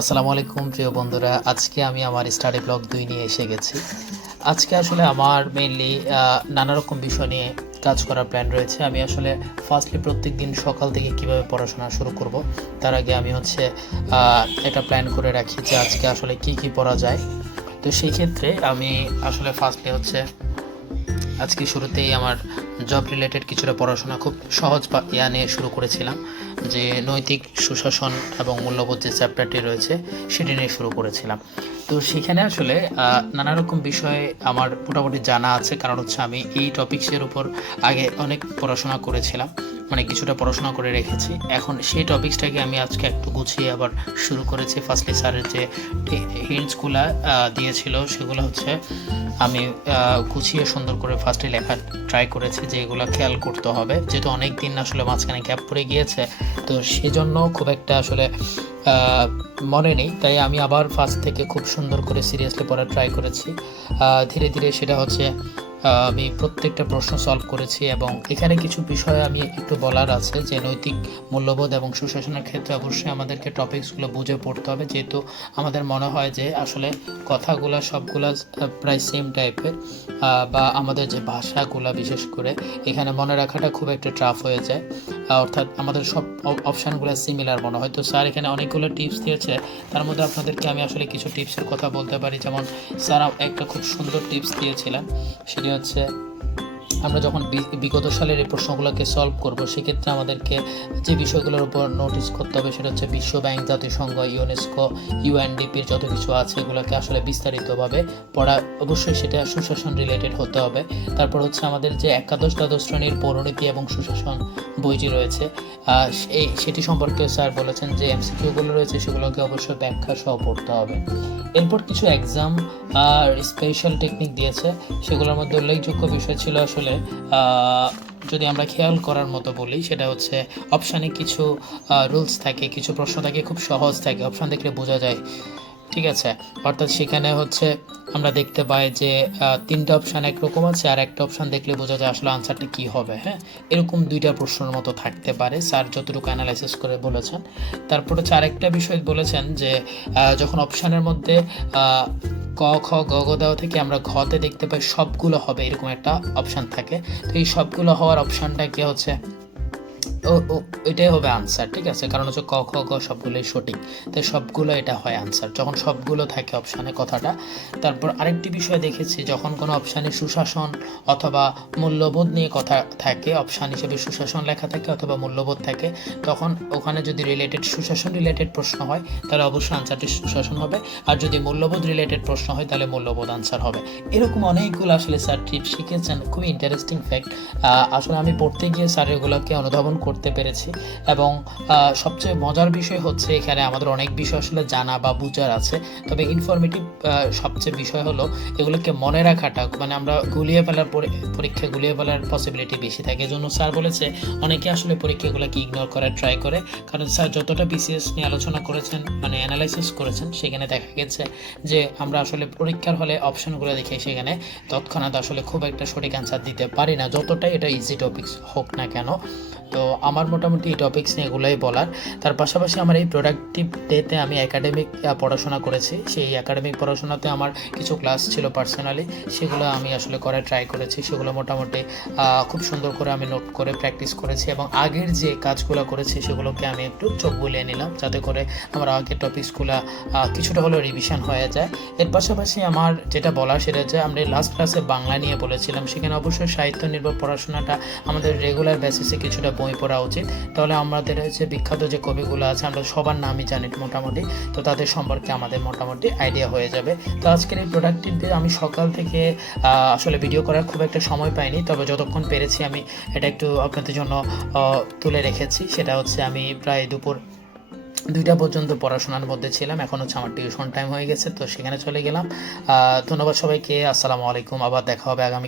আসসালামু আলাইকুম, প্রিয় বন্ধুরা। আজকে আমি আমার স্টাডি ব্লগ দুই নিয়ে এসে গেছি। আজকে আসলে আমার মেনলি নানা রকম বিষয় নিয়ে কাজ করার প্ল্যান রয়েছে। আমি আসলে ফার্স্টলি প্রত্যেক দিন সকাল থেকে কীভাবে পড়াশোনা শুরু করব, তার আগে আমি হচ্ছে একটা প্ল্যান করে রাখি যে আজকে আসলে কি কি পড়া যায়। তো সেই ক্ষেত্রে আমি আসলে ফার্স্টলি হচ্ছে, আজকে শুরুতেই আমার জব রিলেটেড কিছুটা পড়াশোনা খুব সহজ ইয়া নিয়ে শুরু করেছিলাম। যে নৈতিক সুশাসন এবং মূল্যবোধ যে চ্যাপ্টারটি রয়েছে, সেটি নিয়ে শুরু করেছিলাম। তো সেখানে আসলে নানা রকম বিষয়ে আমার মোটামুটি জানা আছে। কারণ হচ্ছে আমি এই টপিক্সের উপর আগে অনেক পড়াশোনা করেছিলাম। মানে কিছুটা পড়াশোনা করে রেখেছি। এখন সেই টপিক্সটাকে আমি আজকে একটু গুছিয়ে আবার শুরু করেছি। ফার্স্টলি স্যারের যে হিন্টসগুলো দিয়েছিল, সেগুলো হচ্ছে আমি গুছিয়ে সুন্দর করে ফার্স্টে লেখা ট্রাই করেছি যে এগুলো খেয়াল করতে হবে। যেহেতু অনেক দিন আসলে মাঝখানে গ্যাপ পড়ে গিয়েছে, তো সেজন্য খুব একটা আসলে মনে নেই। তাই আমি আবার ফার্স্ট থেকে খুব সুন্দর করে সিরিয়াসলি পড়ার ট্রাই করেছি। ধীরে ধীরে সেটা হচ্ছে আমি প্রত্যেকটা প্রশ্ন সলভ করেছি এবং এখানে কিছু বিষয় আমি একটু বলার আছে যে নৈতিক মূল্যবোধ এবং সুশাসনের ক্ষেত্রে অবশ্যই আমাদেরকে টপিকসগুলো বুঝে পড়তে হবে। যেহেতু আমাদের মনে হয় যে আসলে কথাগুলো সবগুলো প্রায় সেম টাইপের বা আমাদের যে ভাষাগুলো বিশেষ করে এখানে মনে রাখাটা খুব একটা ট্রাফ হয়ে যায়। অর্থাৎ আমাদের সব অপশানগুলো সিমিলার মনে হয়। তো স্যার এখানে অনেকগুলো টিপস দিয়েছে। তার মধ্যে আপনাদেরকে আমি আসলে কিছু টিপসের কথা বলতে পারি। যেমন স্যার একটা খুব সুন্দর টিপস দিয়েছিলেন। সেটি হচ্ছে আমরা যখন বিগত সালের এই প্রশ্নগুলোকে সলভ করব, সেক্ষেত্রে আমাদেরকে যে বিষয়গুলোর উপর নোটিস করতে হবে, সেটা হচ্ছে বিশ্ব ব্যাংক, জাতিসংঘ ইউনেস্কো ইউএনডিপির যত কিছু আছে, এগুলোকে আসলে বিস্তারিতভাবে পড়া, অবশ্যই সেটা সুশাসন রিলেটেড হতে হবে। তারপর হচ্ছে আমাদের যে একাদশ দ্বাদশ শ্রেণির পৌরনীতি এবং সুশাসন বইটি রয়েছে এই সেটি সম্পর্কে স্যার বলেছেন যে এমসিকিউগুলো রয়েছে, সেগুলোকে অবশ্যই ব্যাখ্যা সহ পড়তে হবে। এরপর কিছু এক্সাম স্পেশাল টেকনিক দিয়েছে, সেগুলোর মধ্যে উল্লেখযোগ্য বিষয় ছিল আসলে যদি আমরা খেয়াল করার মতো বলি, সেটা হচ্ছে অপশানে কিছু রুলস থাকে, কিছু প্রশ্ন থাকে, খুব সহজ থাকে। অপশান দেখলে বোঝা যায়। ঠিক আছে? অর্থাৎ সেখানে হচ্ছে আমরা দেখতে পাই যে তিনটা অপশান একরকম আছে আর একটা অপশান দেখলে বোঝা যায় আসলে আনসারটা কী হবে হ্যাঁ? এরকম দুইটা প্রশ্নের মতো থাকতে পারে স্যার যতটুকু অ্যানালাইসিস করে বলেছেন। তারপর হচ্ছে আরেকটা বিষয় বলেছেন যে যখন অপশানের মধ্যে ক, খ, গ গ দেওয়া থেকে আমরা ঘতে দেখতে পাই সবগুলো হবে, এরকম একটা অপশান থাকে। তো এই সবগুলো হওয়ার অপশানটা কি হচ্ছে? এটাই হবে আনসার ঠিক আছে? কারণ হচ্ছে ক, খ, গ সবগুলোই সঠিক। তাই সবগুলো এটা হয় আনসার যখন সবগুলো থাকে অপশানে কথাটা, তারপর আরেকটি বিষয় দেখেছি, যখন কোনো অপশানে সুশাসন অথবা মূল্যবোধ নিয়ে কথা থাকে অপশান হিসেবে সুশাসন লেখা থাকে অথবা মূল্যবোধ থাকে, তখন ওখানে যদি রিলেটেড সুশাসন রিলেটেড প্রশ্ন হয়, তাহলে অবশ্যই আনসারটি সুশাসন হবে। আর যদি মূল্যবোধ রিলেটেড প্রশ্ন হয়, তাহলে মূল্যবোধ আনসার হবে। এরকম অনেকগুলো আসলে স্যার টিপ শিখেছেন, খুবই ইন্টারেস্টিং ফ্যাক্ট আসলে আমি পড়তে গিয়ে স্যার এগুলোকে অনুধাবন করতে পেরেছি। এবং সবচেয়ে মজার বিষয় হচ্ছে এখানে আমাদের অনেক বিষয় আসলে জানা বা বুঝার আছে। তবে ইনফরমেটিভ সবচেয়ে বিষয় হলো এগুলোকে মনে রাখাটা। মানে আমরা গুলিয়ে ফেলার পরে- পরীক্ষা গুলিয়ে ফেলার পসিবিলিটি বেশি থাকে। এজন্য স্যার বলেছে, অনেকে আসলে পরীক্ষাগুলোকে ইগনোর করার ট্রাই করে। কারণ স্যার যতটা বিসিএস নিয়ে আলোচনা করেছেন মানে অ্যানালাইসিস করেছেন, সেখানে দেখা গেছে যে আমরা আসলে পরীক্ষার হলে অপশনগুলো দেখে সেখানে তৎক্ষণাৎ আসলে খুব একটা সঠিক অ্যান্সার দিতে পারি না। যতটাই এটা ইজি টপিকস হোক না কেন। তো আমার মোটামুটি এই টপিকস নিয়ে এগুলোই বলার। তার পাশাপাশি আমার এই প্রোডাক্টিভ ডেতে আমি একাডেমিক পড়াশোনা করেছি। সেই একাডেমিক পড়াশোনাতে আমার কিছু ক্লাস ছিল পার্সোনালি সেগুলো আমি আসলে করার ট্রাই করেছি। সেগুলো মোটামুটি খুব সুন্দর করে আমি নোট করে প্র্যাকটিস করেছি এবং আগের যে কাজগুলো করেছি সেগুলোকে আমি একটু চোখ বুলিয়ে নিলাম যাতে করে আমার আগের টপিকসগুলো কিছুটা হলেও রিভিশন হয়ে যায়। এর পাশাপাশি আমার যেটা বলার সেটা যে আমরা লাস্ট ক্লাসে বাংলা নিয়ে বলেছিলাম। সেখানে অবশ্যই সাহিত্য নির্ভর পড়াশোনাটা আমাদের রেগুলার বেসিসে কিছুটা বই পড়া উচিত। তাহলে আমাদের হচ্ছে বিখ্যাত যে কবিগুলো আছে, আমরা সবার নামই জানি মোটামুটি। তো তাদের সম্পর্কে আমাদের মোটামুটি আইডিয়া হয়ে যাবে। তো আজকের এই প্রোডাক্টিভ দিয়ে আমি সকাল থেকে আসলে ভিডিও করার খুব একটা সময় পাইনি। তবে যতক্ষণ পেরেছি আমি এটা একটু আপনাদের জন্য তুলে রেখেছি। সেটা হচ্ছে আমি প্রায় দুপুর দুইটা পর্যন্ত পড়াশোনার মধ্যে ছিলাম। এখন হচ্ছে আমার টিউশন টাইম হয়ে গেছে, তো সেখানে চলে গেলাম। ধন্যবাদ সবাইকে। আসসালামু আলাইকুম। আবার দেখা হবে আগামী